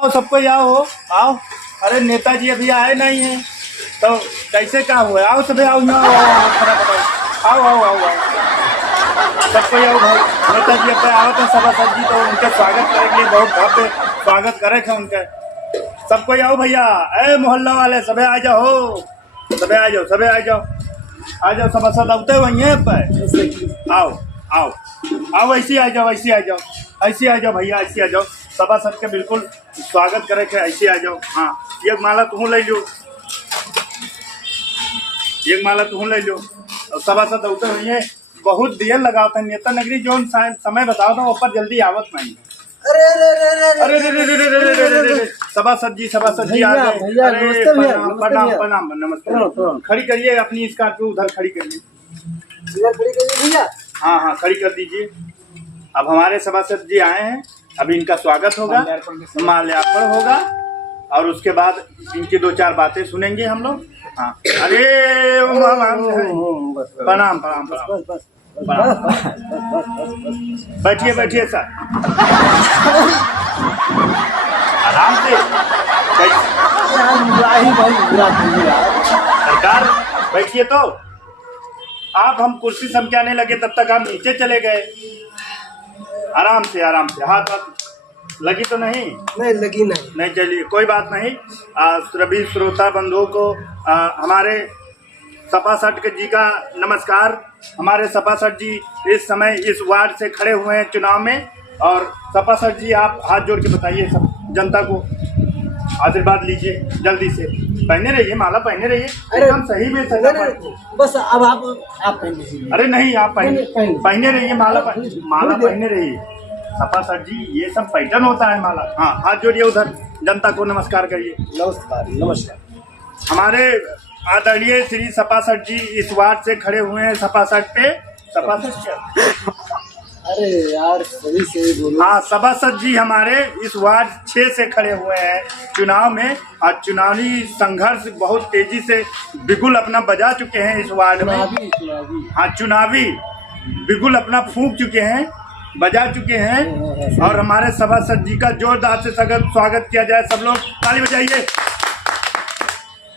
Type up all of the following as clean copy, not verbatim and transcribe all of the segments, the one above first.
आओ सबको आओ आओ। अरे नेताजी अभी आए नहीं हैं तो कैसे क्या हुआ? आओ सभी आओ आओ आओ आओ आओ सबको आओ भाई। नेताजी अब आओ तो सभासद जी तो उनका स्वागत करेंगे, बहुत भव्य स्वागत करेंगे उनका। सबको आओ भैया, ए मोहल्ला वाले सभी आ जाओ, सभी आ जाओ, सभी आ जाओ, आ जाओ सभासद आते वही है पर आओ आओ आओ, ऐसे आ जाओ, ऐसे आ जाओ, ऐसे आ जाओ भैया, ऐसे आ जाओ। सभासद के बिल्कुल स्वागत करे के ऐसे आ जाओ। हाँ एक माला तुम ले लो, एक माला तुम ले लो। सभासद आते हुई है, बहुत देर लगाते नेता नगरी जो समय बताओ तो ऊपर जल्दी आवत नहीं। अरे सभासद जी आ गए। अरे प्रणाम प्रणाम नमस्ते। खड़ी करिए अपनी स्कॉर्पियो, उधर खड़ी करिए, भैया। हाँ हाँ खड़ी कर दीजिए। अब हमारे सभासद जी आए हैं, अभी इनका स्वागत होगा, माल्यार्पण होगा और उसके बाद इनकी दो चार बातें सुनेंगे हम लोग। हाँ अरे प्रणाम प्रणाम प्रणाम। बैठिए बैठिए सर, आराम से सरकार बैठिए। तो आप हम कुर्सी समझाने लगे तब तक हम नीचे चले गए। आराम से आराम से, हाथ लगी तो नहीं? नहीं लगी नहीं। नहीं चलिए कोई बात नहीं। सभी श्रोता बंधुओं को हमारे सभासद जी का नमस्कार। हमारे सभासद जी इस समय इस वार्ड से खड़े हुए हैं चुनाव में, और सभासद जी आप हाथ जोड़ के बताइए सब जनता को, आशीर्वाद लीजिए जल्दी से। पहने रहिए माला, पहने रहिए एकदम सही में बस। अब आप पहन लीजिए। अरे नहीं आप पहने रहिए माला, माला पहने रहिए। सभासद जी ये सब पैटर्न होता है माला। हाँ हाथ जोड़िए, उधर जनता को नमस्कार करिए। नमस्कार नमस्कार। हमारे आदरणीय श्री सभासद जी इस वार्ड से खड़े हुए हैं। सभासद पे सभासद अरे यार सही से बोलो। हाँ सभासद जी हमारे इस वार्ड 6 से खड़े हुए हैं चुनाव में, और चुनावी संघर्ष बहुत तेजी से बिगुल अपना बजा चुके हैं इस वार्ड में। हाँ चुनावी बिगुल अपना फूंक चुके हैं, बजा चुके हैं। और हमारे सभासद जी का जोरदार से स्वागत किया जाए, सब लोग ताली बजाइए।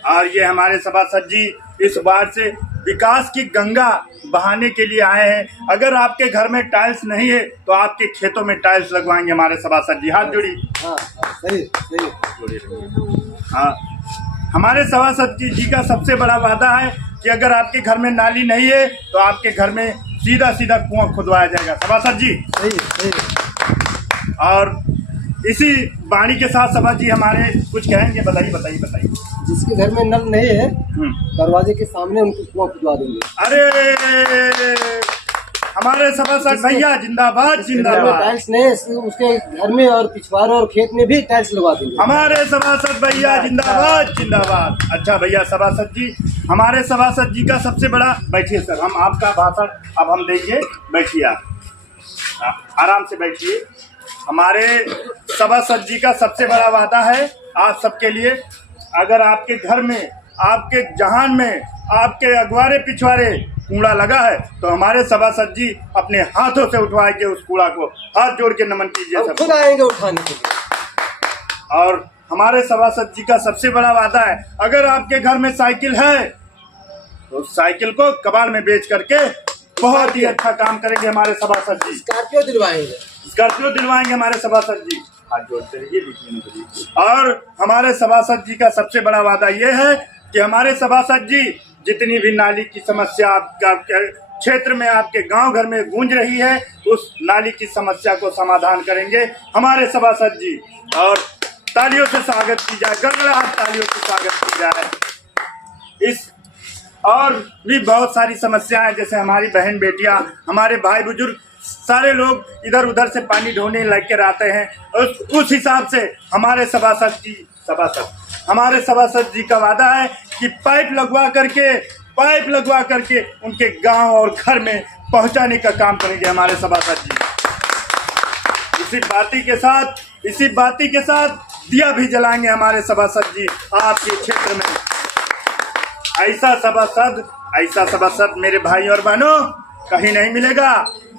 और ये हमारे सभासद जी इस वार्ड से विकास की गंगा बहाने के लिए आए हैं। अगर आपके घर में टाइल्स नहीं है तो आपके खेतों में टाइल्स लगवाएंगे हमारे सभासद जी। हाथ जोड़ी। हाँ सही सही। हाँ हमारे सभासद जी का सबसे बड़ा वादा है कि अगर आपके घर में नाली नहीं है तो आपके घर में सीधा सीधा कुआं खुदवाया जाएगा। सभासद जी सही सही। और इसी वाणी के साथ सभा जी हमारे कुछ कहेंगे, बताइए बताइए बताइए। जिसके घर में नल नहीं है दरवाजे के सामने उनको कुआं खुदवा देंगे। अरे हमारे सभासद भैया जिंदाबाद जिंदाबाद। टाइल्स नहीं उसके घर में और पिछवाड़े और खेत में भी टाइल्स लगवा देंगे। हमारे सभासद भैया जिंदाबाद जिंदाबाद। अच्छा भैया सभासद जी, हमारे सभासद जी का सबसे बड़ा, बैठिए सर, हम आपका भाषण अब हम देंगे, बैठिए आप आराम से बैठिए। हमारे सभासद जी का सबसे बड़ा वादा है आप सबके लिए, अगर आपके घर में, आपके जहान में, आपके अगवारे पिछवाड़े कूड़ा लगा है तो हमारे सभासद जी अपने हाथों से उठवाएंगे उस कूड़ा को। हाथ जोड़ के नमन कीजिए सब। खुद आएंगे उठाने के लिए। और हमारे सभासद जी का सबसे बड़ा वादा है, अगर आपके घर में साइकिल है तो साइकिल को कबाड़ में बेच करके बहुत ही अच्छा काम करेंगे हमारे सभासद जी। स्कॉर्पियो दिलवाएंगे, स्कॉर्पियो दिलवाएंगे हमारे सभासद जी। हाथ जोड़ते रहिए। और हमारे सभासद जी का सबसे बड़ा वादा यह है कि हमारे सभासद जी जितनी भी नाली की समस्या आपका क्षेत्र में, आपके गांव घर में गूंज रही है, उस नाली की समस्या को समाधान करेंगे हमारे सभासद जी। और तालियों से स्वागत की जाए, गड़गड़ाहट तालियों से स्वागत की जाए। इस और भी बहुत सारी समस्याएं, जैसे हमारी बहन बेटियां, हमारे भाई बुजुर्ग सारे लोग इधर उधर से पानी ढोने लग कर आते हैं, उस हिसाब से हमारे सभासद जी का वादा है कि पाइप लगवा करके उनके गांव और घर में पहुंचाने का काम करेंगे हमारे सभासद जी। इसी बाती के साथ दिया भी जलाएंगे हमारे सभासद जी आपके क्षेत्र में। ऐसा सभासद मेरे भाई और बहनों कहीं नहीं मिलेगा।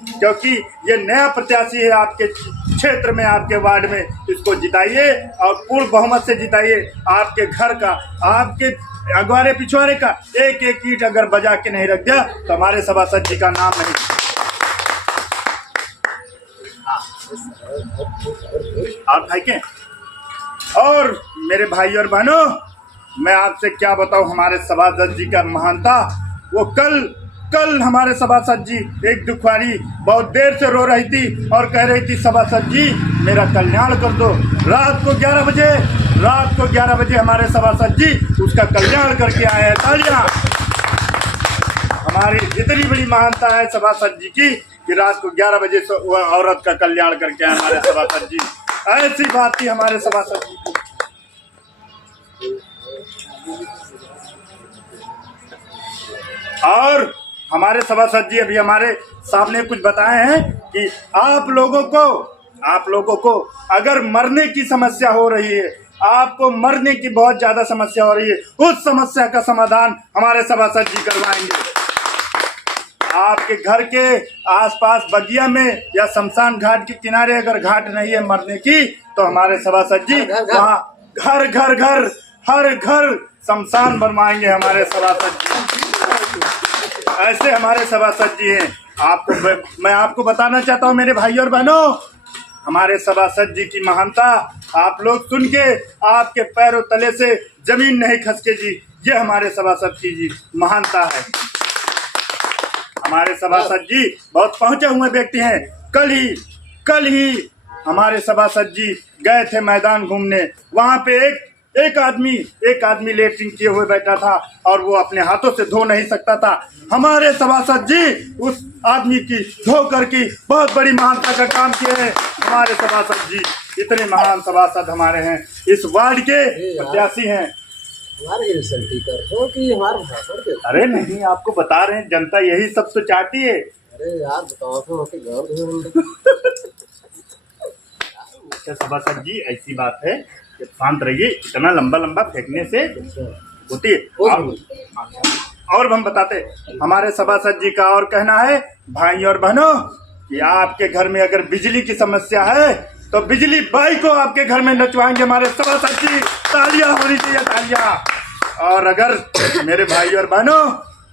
क्योंकि ये नया प्रत्याशी है आपके क्षेत्र में, आपके वार्ड में। इसको जिताइए और पूर्ण बहुमत से जिताइए। आपके घर का, आपके अगवारे पिछवाड़े का एक एक ईंट अगर बजा के नहीं रख दिया तो हमारे सभासद जी का नाम नहीं। आप फेंकें। और मेरे भाई और बहनों, मैं आपसे क्या बताऊं, हमारे सभासद जी का महानता। वो कल हमारे सभासद जी, एक दुखवारी बहुत देर से रो रही थी और कह रही थी, सभासद जी मेरा कल्याण कर दो। रात को 11 बजे हमारे सभासद जी उसका कल्याण करके आए हैं। तालियां। हमारी इतनी बड़ी महानता है सभासद जी की कि रात को 11 बजे औरत का कल्याण करके आए हमारे सभासद जी। ऐसी बात थी हमारे सभासद जी की। और हमारे सभासद जी अभी हमारे सामने कुछ बताए हैं कि आप लोगों को अगर मरने की समस्या हो रही है, आपको मरने की बहुत ज्यादा समस्या हो रही है, उस समस्या का समाधान हमारे सभासद जी करवाएंगे। आपके घर के आसपास बगिया में या शमशान घाट के किनारे अगर घाट नहीं है मरने की, तो हमारे सभासद जी वहाँ हर घर शमशान बनवाएंगे हमारे सभासद जी। ऐसे हमारे सभासद जी हैं। मैं आपको बताना चाहता हूँ मेरे भाई और बहनों, हमारे सभासद जी की महानता आप लोग सुन के आपके पैरों तले से जमीन नहीं खसके जी। ये हमारे सभासद की जी महानता है। हमारे सभासद जी बहुत पहुंचे हुए व्यक्ति हैं। कल ही हमारे सभासद जी गए थे मैदान घूमने। वहां पे एक आदमी लेटरिन किए हुए बैठा था और वो अपने हाथों से धो नहीं सकता था। हमारे सभासद जी उस आदमी की धो करके बहुत बड़ी महानता का काम किए हैं। हमारे सभासद जी इतने महान सभासद हमारे हैं, इस वार्ड के प्रत्याशी हैं। अरे नहीं, आपको बता रहे हैं, जनता यही सब तो चाहती है। अरे यार बताओ तो सभासद जी ऐसी बात है, शांत रहिए। इतना लंबा फेंकने से होती है। और हम बताते, हमारे सभासद जी का और कहना है, भाई और बहनों, कि आपके घर में अगर बिजली की समस्या है तो बिजली बाई को आपके घर में नचवाएंगे हमारे सभासद जी। तालियां होनी चाहिए, तालियां। और अगर मेरे भाई और बहनों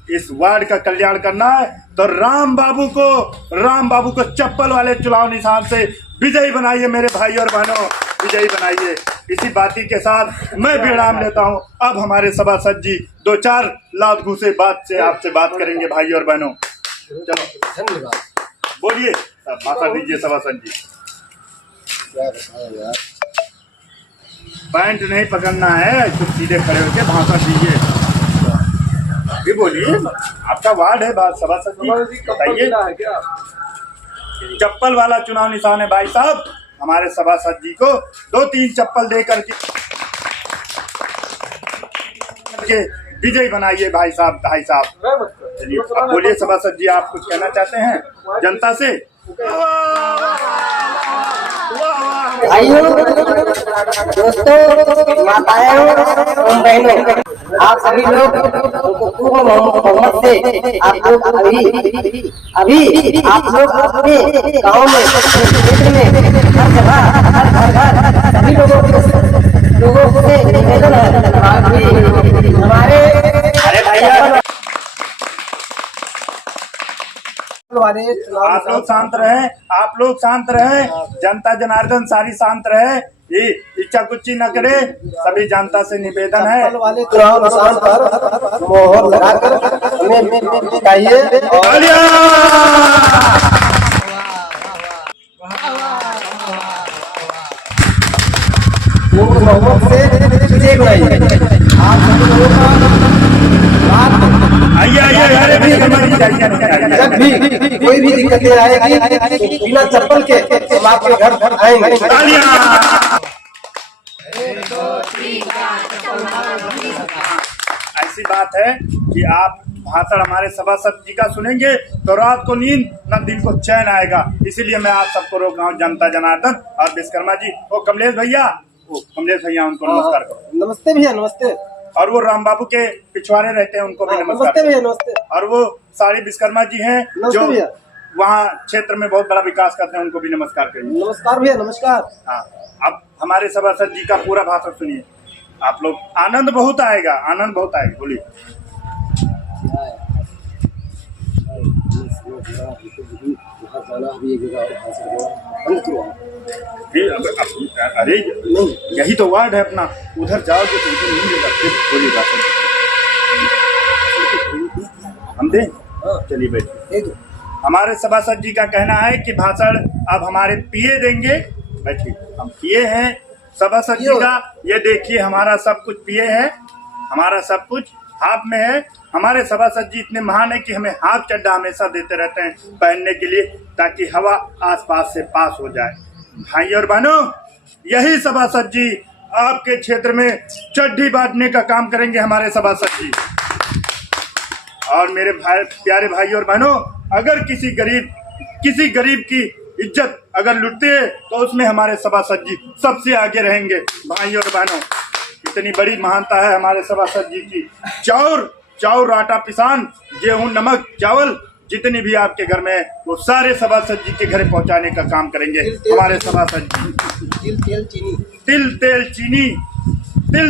इस वार्ड का कल्याण करना है तो राम बाबू को चप्पल वाले चुनाव निशान से विजयी बनाइए मेरे भाई और बहनों, विजयी बनाइए। इसी बाती के साथ मैं विराम लेता हूं। अब हमारे सभासद जी 2-4 लात घूसे बात से आपसे बात करेंगे भाई और बहनों। चलो धन्यवाद। बोलिए, भाषण दीजिए सभासद जी। पैंट नहीं पकड़ना है, तो सीधे खड़े होकर भाषण दीजिए। भी बोलिए, आपका वार्ड है सभासद जी, बताइए। चप्पल वाला चुनाव निशान है भाई साहब। हमारे सभासद जी को 2-3 चप्पल दे करके विजयी बनाइए भाई साहब। चलिए अब बोलिए सभासद जी, आप कुछ कहना चाहते हैं जनता से? भाइयों, दोस्तों, माताएं एवं बहनों, आप सभी लोग पूर्ण बहुमत से आप लोग अभी आप लोग अपने गाँव में, क्षेत्र में, हर जगह, हर घर सभी लोगों से निवेदन है हमारे। अरे भैया, आप लोग शांत रहे, जनता जनार्दन सारी शांत रहे, ये इच्छा कुची न करे। सभी जनता से निवेदन है, वाले चुनाव निशान पर मोहर लगाकर हमें दिखाइए। बहुमत से विजय बनाइए। आप सभी लोगों का आइए। जब भी कोई भी दिक्कतें आएगी तो बिना चप्पल के हम आपके घर आएंगे। ऐसी बात है कि आप भाषण हमारे सभासद जी का सुनेंगे तो रात को नींद न दिन को चैन आएगा। इसीलिए मैं आप सबको रोक रहा हूँ, जनता जनार्दन और विश्वकर्मा जी, कमलेश भैया, उनको नमस्कार करो। नमस्ते भैया, नमस्ते। और वो राम बाबू के पिछवाड़े रहते हैं, उनको भी नमस्कार। नमस्ते भैया, नमस्ते। और वो सारे विश्वकर्मा जी हैं जो वहाँ क्षेत्र में बहुत बड़ा विकास करते हैं, उनको भी नमस्कार करिए। नमस्कार भैया, नमस्कार। हाँ, अब हमारे सभासद जी का पूरा भाषण सुनिए, आप लोग आनंद बहुत आएगा, आनंद बहुत आएगा। बोलिए। अरे यही तो वार्ड है अपना, उधर जाओगे तो उधर नहीं मिलेगा। फिर बोलिए भाषण हम दें? चलिए बैठिए। हमारे सभासद जी का कहना है कि भाषण अब हमारे पीए देंगे। बैठिए, हम पीए हैं सभासद जी का। ये देखिए हमारा सब कुछ पीए है, हमारा सब कुछ हाथ में है। हमारे सभासद जी इतने महान है कि हमें हाफ चड्डा हमेशा देते रहते हैं पहनने के लिए, ताकि हवा आसपास से पास हो जाए। भाई और बहनों, यही सभासद जी आपके क्षेत्र में चड्डी बांटने का काम करेंगे, हमारे सभासद जी। और मेरे प्यारे भाई और बहनों, अगर किसी गरीब की इज्जत अगर लुटते हैं तो उसमें हमारे सभासद जी सबसे आगे रहेंगे। भाई और बहनों, इतनी बड़ी महानता है हमारे सभासद जी की। चाउर आटा पिसान, गेहूं नमक चावल जितनी भी आपके घर में है वो सारे सभासद जी के घर पहुंचाने का काम करेंगे हमारे सभासद जी। तिल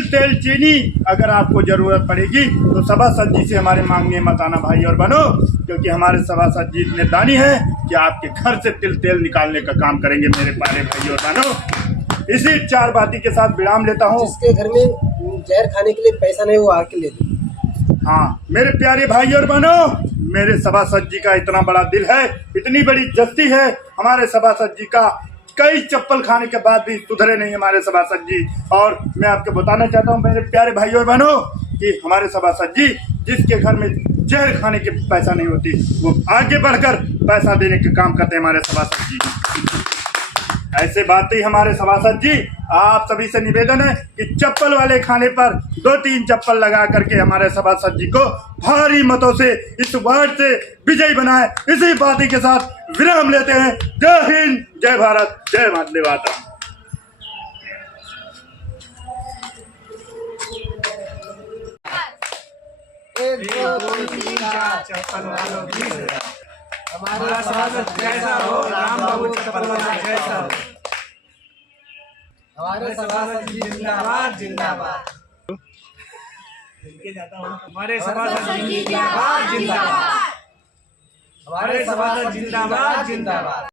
तेल चीनी अगर आपको जरूरत पड़ेगी तो सभासद जी से हमारे मांगने मत आना भाई और बहनों, क्योंकि हमारे सभासद जी इतने दानी हैं कि आपके घर से तिल तेल निकालने का काम करेंगे मेरे प्यारे भाई और बहनों। इसी 4 बाती के साथ विराम लेता हूँ। जिसके घर में जहर खाने के लिए पैसा नहीं, वो आके ले ले। हाँ मेरे प्यारे भाई और बहनों, मेरे सभासद जी का इतना बड़ा दिल है, इतनी बड़ी जस्ती है हमारे सभासद जी का। कई चप्पल खाने के बाद भी सुधरे नहीं हमारे सभासद जी। और मैं आपको बताना चाहता हूँ मेरे प्यारे भाई और बहनों कि हमारे सभासद जी जिसके घर में जहर खाने की पैसा नहीं होती, वो आगे बढ़कर पैसा देने का काम करते हैं हमारे सभासद जी। ऐसे बात ही हमारे सभासद जी, आप सभी से निवेदन है कि चप्पल वाले खाने पर 2-3 चप्पल लगा करके हमारे सभासद जी को भारी मतों से इस वार्ड से विजयी बनाए। इसी बात के साथ विराम लेते हैं। जय हिंद, जय भारत, जय वंदे मातरम। हमारा सभासद जैसा हो, राम बाबू चप्पल वाला जैसा हो। हमारे सभासद जी जिंदाबाद जिंदाबाद। हमारे सभासद जिंदाबाद जिंदाबाद। हमारे सभासद जिंदाबाद जिंदाबाद।